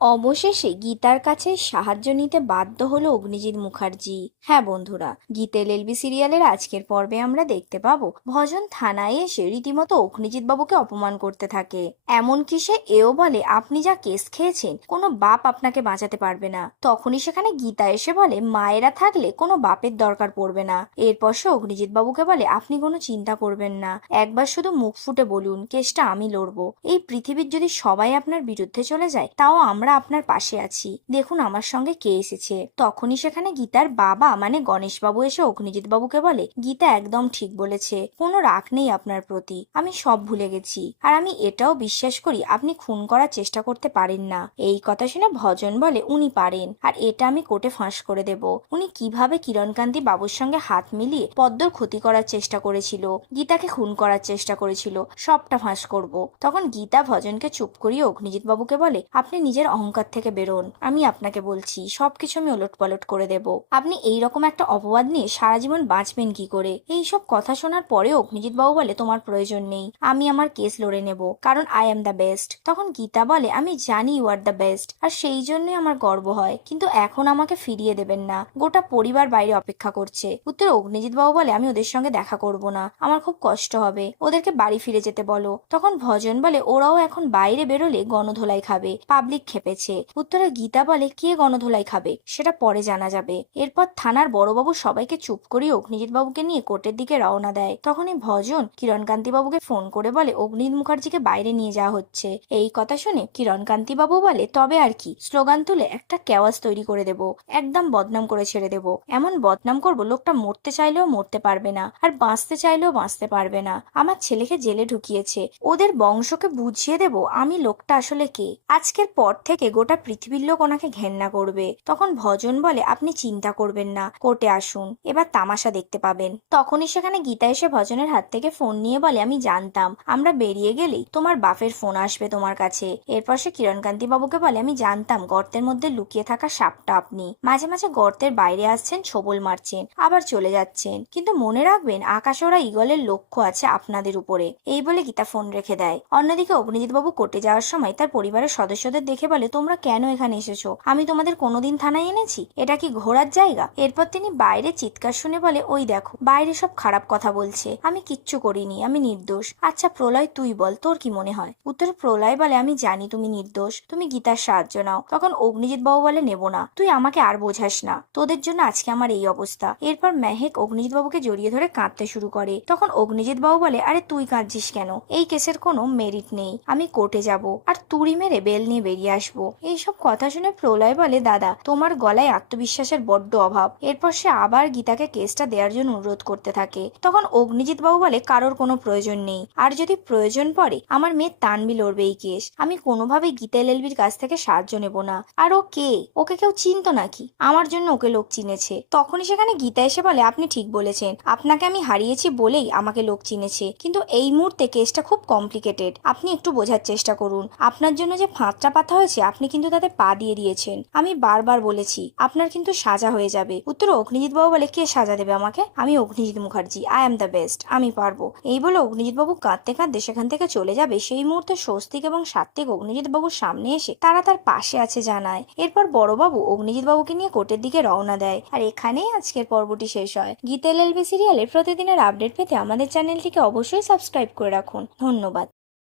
অবশেষে গীতার কাছে সাহায্য নিতে বাধ্য হলো অগ্নিজিৎ মুখার্জি। হ্যাঁ বন্ধুরা, গীতা এলএলবি সিরিয়ালের আজকের পর্বে আমরা দেখতে পাবো ভজন থানায় এসে রীতিমতো অগ্নিজিৎ বাবুকে অপমান করতে থাকে। এমনকি সে এও বলে, আপনি যা কেস খেয়েছেন কোনো বাপ আপনাকে বাঁচাতে পারবে না। তখনই সেখানে গীতা এসে বলে, মায়েরা থাকলে কোনো বাপের দরকার পড়বে না। এরপর সে অগ্নিজিৎ বাবুকে বলে, আপনি কোনো চিন্তা করবেন না, একবার শুধু মুখ ফুটে বলুন কেসটা আমি লড়বো। এই পৃথিবীর যদি সবাই আপনার বিরুদ্ধে চলে যায় তাও আমরা আপনার পাশে আছি, দেখুন আমার সঙ্গে কে এসেছে। তখনই সেখানে গীতার বাবা মানে গণেশ বাবু এসে অগ্নিজিৎ বাবুকে বলে, গীতা একদম ঠিক বলেছে, কোনো রাগ নেই আপনার প্রতি, আমি সব ভুলে গেছি। আর আমি এটাও বিশ্বাস করি আপনি খুন করার চেষ্টা করতে পারেন না। এই কথা শুনে ভজন বলে, উনি পারেন, আর এটা আমি কোর্টে ফাঁস করে দেব। উনি কিভাবে কিরণকান্তি বাবুর সঙ্গে হাত মিলিয়ে পদ্মর ক্ষতি করার চেষ্টা করেছিল, গীতাকে খুন করার চেষ্টা করেছিল, সবটা ফাঁস করব। তখন গীতা ভজনকে চুপ করিয়ে অগ্নিজিৎ বাবুকে বলে, আপনি নিজের অহংকার থেকে বেরোন, আমি আপনাকে বলছি সবকিছু আমি ওলট পালট করে দেব। আপনি এইরকম একটা অপবাদ নিয়ে সারা জীবন বাঁচবেন কি করে? এইসব কথা শোনার পরেও অগ্নিজিৎ বাবু বলে, তোমার প্রয়োজন নেই, আমি আমার কেস লড়ে নেব, কারণ আই এম দ্য বেস্ট। তখন গীতা বলে, আমি জানি ইউ আর দ্য বেস্ট, আর সেই জন্যই আমার গর্ব হয়, কিন্তু এখন আমাকে ফিরিয়ে দেবেন না, গোটা পরিবার বাইরে অপেক্ষা করছে। উত্তরে অগ্নিজিৎ বাবু বলে, আমি ওদের সঙ্গে দেখা করব না, আমার খুব কষ্ট হবে, ওদেরকে বাড়ি ফিরে যেতে বলো। তখন ভজন বলে, ওরাও এখন বাইরে বেরোলে গণধোলাই খাবে, পাবলিক খেপেছে। উত্তরে গীতা বলে, কে গণধোলাই খাবে সেটা পরে জানা যাবে। এরপর থানার বড়বাবু সবাইকে চুপ করিয়ে অগ্নিজিৎ বাবুকে নিয়ে কোর্টের দিকে রওনা দেয়। তখনই ভজন কিরণকান্তি বাবুকে ফোন করে বলে, অগ্নিজিৎ মুখার্জিকে বাইরে নিয়ে যাওয়া হচ্ছে। এই কথা শুনে কিরণকান্তি বাবু বলে, তবে আর কি, স্লোগান তুলে একটা কেওয়াজ তৈরি করে দেব, একদম বদনাম করে ছেড়ে দেব, এমন বদনাম করব লোকটা মরতে চাইলেও মরতে পারবে না, আর বাঁচতে চাইলেও বাঁচতে পারবে না। আমার ছেলেকে জেলে ঢুকিয়েছে, ওদের বংশকে বুঝিয়ে দেব আমি লোকটা আসলে কে। আজকের পর থেকে গোটা পৃথিবীর লোক ওনাকে ঘেন্না করবে। তখন ভজন বলে, আপনি চিন্তা করবেন না, কোর্টে আসুন, এবার তামাশা দেখতে পাবেন। তখনই সেখানে গীতা এসে ভজনের হাত থেকে ফোন নিয়ে বলে, আমি জানতাম আমরা বেরিয়ে গেলেই তোমার বাপের ফোন আসবে তোমার কাছে। এরপর সে কিরণকান্তি বাবুকে বলে, আমি জানতাম গর্তের মধ্যে লুকিয়ে থাকা সাপটা আপনি, মাঝে মাঝে গর্তের বাইরে আসছেন, ছোবল মারছেন, আবার চলে যাচ্ছেন, কিন্তু মনে রাখবেন আকাশে ওরা ঈগলের লক্ষ্য আছে আপনাদের উপরে। এই বলে গীতা ফোন রেখে দেয়। অন্যদিকে অগ্নিজিৎ বাবু কোর্টে যাওয়ার সময় তার পরিবারের সদস্যদের দেখে বলে, তোমরা কেন এখানে এসেছো? আমি তোমাদের কোনোদিন থানায় এনেছি? এটা কি ঘোরার জায়গা? এরপর তিনি বাইরে চিৎকার শুনে বলে, ওই দেখো বাইরে সব খারাপ কথা বলছে, আমি কিচ্ছু করিনি, আমি নির্দোষ। আচ্ছা প্রলয় তুই বল, তোর কি মনে হয়? উত্তরে প্রলয় বলে, আমি জানি তুমি নির্দোষ, তুমি গীতার সাহায্য নাও। তখন অগ্নিজিৎ বাবু বলে, নেব না, তুই আমাকে আর বোঝাস না, তোদের জন্য আজকে আমার এই অবস্থা। এরপর মেহেক অগ্নিজিৎ বাবুকে জড়িয়ে ধরে কাঁদতে শুরু করে। তখন অগ্নিজিৎ বাবু বলে, আরে তুই কাঁদছিস কেন? এই কেসের কোনো মেরিট নেই, আমি কোর্টে যাব আর তুড়ি মেরে বেল নিয়ে বেরিয়ে আসবো। এইসব কথা শুনে প্রলয় বলে, দাদা তোমার গলায় আত্মবিশ্বাসের বড্ড অভাব। এরপর সে আবার গীতাকে কেসটা দেওয়ার জন্য অনুরোধ করতে থাকে। তখন অগ্নিজিৎ বাবু বলে, কারোর কোনো প্রয়োজন নেই, আর যদি প্রয়োজন পড়ে আমার মেয়ে তানবি লড়বে এই কেস, আমি কোনোভাবেই গীতা এলএলবির কাছ থেকে সাহায্য নেব না। আর ও কে? ওকে কেউ চিনতো নাকি? আমার জন্য ওকে লোক চিনেছে। তখনই সেখানে গীতা এসে বলে, আপনি ঠিক বলেছেন, আপনাকে আমি হারিয়েছি বলেই আমাকে লোক চিনেছে, কিন্তু এই মুহূর্তে কেসটা খুব কমপ্লিকেটেড, আপনি একটু বোঝার চেষ্টা করুন। আপনার জন্য যে ফাঁদটা পাতা হয়েছে আপনি কিন্তু তাতে পা দিয়ে দিয়েছেন, আমি বারবার বলেছি আপনার কিন্তু সাজা হয়ে যাবে। উত্তরে অগ্নিজিৎ বাবু বলে, কে সাজা দেবে আমাকে? আমি Agnijit Mukherjee, I am the best, আমি পারবো। এই বলে অগ্নিজিৎ বাবু কাঁদতে কাঁদতে সেখান থেকে চলে যাবে। সেই মুহূর্তে স্বস্তিক এবং সাত্বিক অগ্নিজিৎ বাবুর সামনে এসে তারা তার পাশে আছে জানায়। এরপর বড়বাবু অগ্নিজিৎ বাবুকে নিয়ে কোর্টের দিকে রওনা দেয়। আর এখানেই আজকের পর্বটি শেষ হয়। গীতা এলএলবি সিরিয়ালের প্রতিদিনের আপডেট পেতে আমাদের চ্যানেলটিকে অবশ্যই সাবস্ক্রাইব করে রাখুন। ধন্যবাদ।